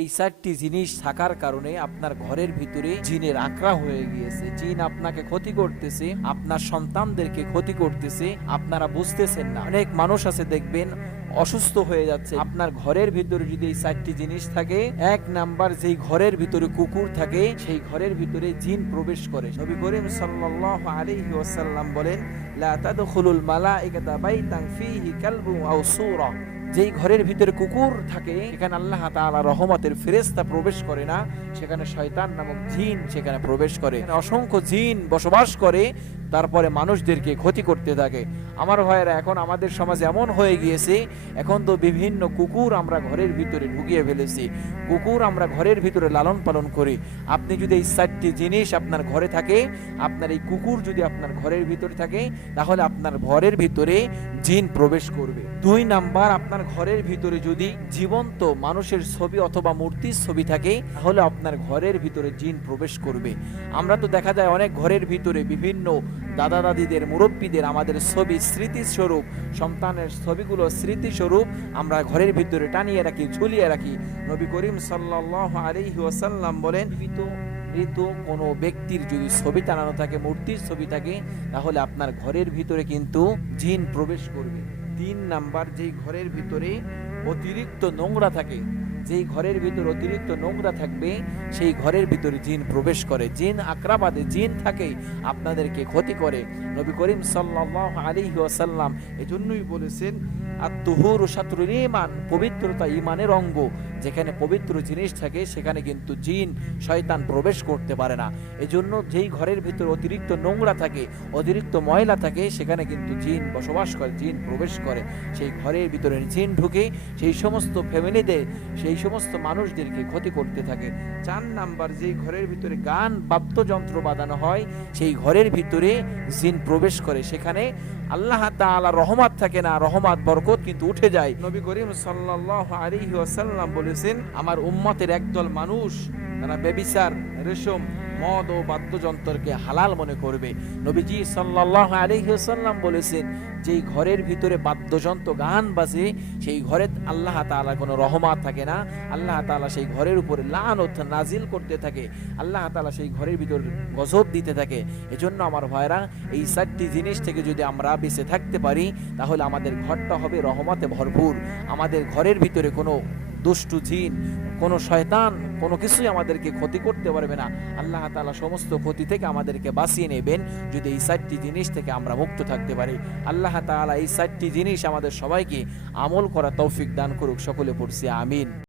এই চারটি জিনিস থাকার কারণে আপনার ঘরের ভিতরে জিনের আকড়া হয়ে গিয়েছে। জিন আপনাকে ক্ষতি করতেছে, আপনার সন্তানদেরকে ক্ষতি করতেছে, আপনারা বুঝতেছেন না। অনেক মানুষ আছে, দেখবেন, অসুস্থ হয়ে যাচ্ছে। আপনার ঘরের ভিতরে যদি এই চারটি জিনিস থাকে, এক নাম্বার যেই ঘরের ভিতরে কুকুর থাকে, সেই ঘরের ভিতরে জিন প্রবেশ করে। নবী করিম সাল্লাল্লাহু আলাইহি ওয়াসাল্লাম বলেন, লা তাদখুলুল মালাইকাতা বাইতান কালবুন আও সূরা। যেই ঘরের ভিতরে কুকুর থাকে সেখানে আল্লাহ তাআলা রহমতের ফেরেশতা প্রবেশ করে না, সেখানে শয়তান নামক জিন সেখানে প্রবেশ করে। অসংখ্য জিন বসবাস করে তারপরে মানুষদেরকে ক্ষতি করতে থাকে। আমার ভাইয়েরা, এখন আমাদের সমাজ এমন হয়ে গিয়েছে, এখন তো বিভিন্ন কুকুর আমরা ঘরের ভিতরে ঢুকিয়ে ফেলেছি। কুকুর আমরা ঘরের ভিতরে লালন পালন করি। আপনি যদি এই চারটি জিনিস আপনার ঘরে থাকে, আপনার এই কুকুর যদি আপনার ঘরের ভিতরে থাকে, তাহলে আপনার ঘরের ভিতরে জিন প্রবেশ করবে। দুই নাম্বার, আপনার ঘরের ভিতরে যদি জীবন্ত মানুষের ছবি অথবা মূর্তির ছবি থাকে, তাহলে আপনার ঘরের ভিতরে জিন প্রবেশ করবে। আমরা তো দেখা যায় অনেক ঘরের ভিতরে বিভিন্ন দাদা দাদিদের মুরব্বীদের, আমাদের ছবি স্মৃতিস্বরূপ, সন্তানের ছবিগুলো স্মৃতিস্বরূপ আমরা ঘরের ভিতরে টানিয়ে রাখি, ঝুলিয়ে রাখি। নবী করিম সাল্লাল্লাহু আলাইহি ওয়াসাল্লাম বলেন মৃত কোনো ব্যক্তির যদি ছবি টানানো থাকে, মূর্তির ছবি থাকে, তাহলে আপনার ঘরের ভিতরে কিন্তু জিন প্রবেশ করবে। তিন নাম্বার, যেই ঘরের ভিতরে অতিরিক্ত নোংরা থাকে যেই ঘরের ভিতর অতিরিক্ত নোংরা থাকবে, সেই ঘরের ভিতরে জিন প্রবেশ করে। জিন আক্রাবাদে, জিন থাকে, আপনাদেরকে ক্ষতি করে। নবী করিম সাল্লাল্লাহু আলাইহি ওয়াসাল্লাম এজন্যই বলেছেন আত্মহুর শাত্রুর ইমান পবিত্রতা ইমানের অঙ্গ। যেখানে পবিত্র জিনিস থাকে, সেখানে কিন্তু জিন, শয়তান প্রবেশ করতে পারে না। এজন্য যেই ঘরের ভিতর অতিরিক্ত নোংরা থাকে, অতিরিক্ত ময়লা থাকে, সেখানে কিন্তু জিন বসবাস করে, জিন প্রবেশ করে। সেই ঘরের ভিতরে জিন ঢুকে, সেই সমস্ত ফ্যামিলিদের, সেই সমস্ত মানুষদেরকে ক্ষতি করতে থাকে। চার নাম্বার, যেই ঘরের ভিতরে গান, বাদ্যযন্ত্র বাঁধানো হয়, সেই ঘরের ভিতরে জিন প্রবেশ করে। সেখানে আল্লাহ তাআলা রহমত থাকে না, রহমত, বরকত কিন্তু উঠে যায়। নবী করিম সাল্লাল্লাহু আলাইহি ওয়াসাল্লাম বলেছেন আমার উম্মতের একদল মানুষ, তারা বেবিচার, রেশম, মদ ও বাদ্যযন্ত্রকে হালাল মনে করবে। নবীজি সাল্লাল্লাহু আলাইহি ওয়াসাল্লাম বলেছেন, যেই ঘরের ভিতরে বাদ্যযন্ত্র গান বাজে, সেই ঘরে আল্লাহ তাআলা কোনো রহমত থাকে না। আল্লাহ তাআলা সেই ঘরের উপরে লানত নাজিল করতে থাকে। আল্লাহ তাআলা সেই ঘরের ভিতর গজব দিতে থাকে। এজন্য আমার ভাইরা, এই চারটি জিনিস থেকে যদি আমরা বেঁচে থাকতে পারি, তাহলে আমাদের ঘরটা হবে রহমতে ভরপুর। আমাদের ঘরের ভিতরে কোনো দুষ্টু জিন, কোনো শয়তান, কোনো কিছুই আমাদেরকে ক্ষতি করতে পারবে না। আল্লাহ তালা সমস্ত ক্ষতি থেকে আমাদেরকে বাঁচিয়ে নেবেন, যদি এই চারটি জিনিস থেকে আমরা মুক্ত থাকতে পারি। আল্লাহ তালা এই চারটি জিনিস আমাদের সবাইকে আমল করা তৌফিক দান করুক। সকলে পড়ছি আমিন।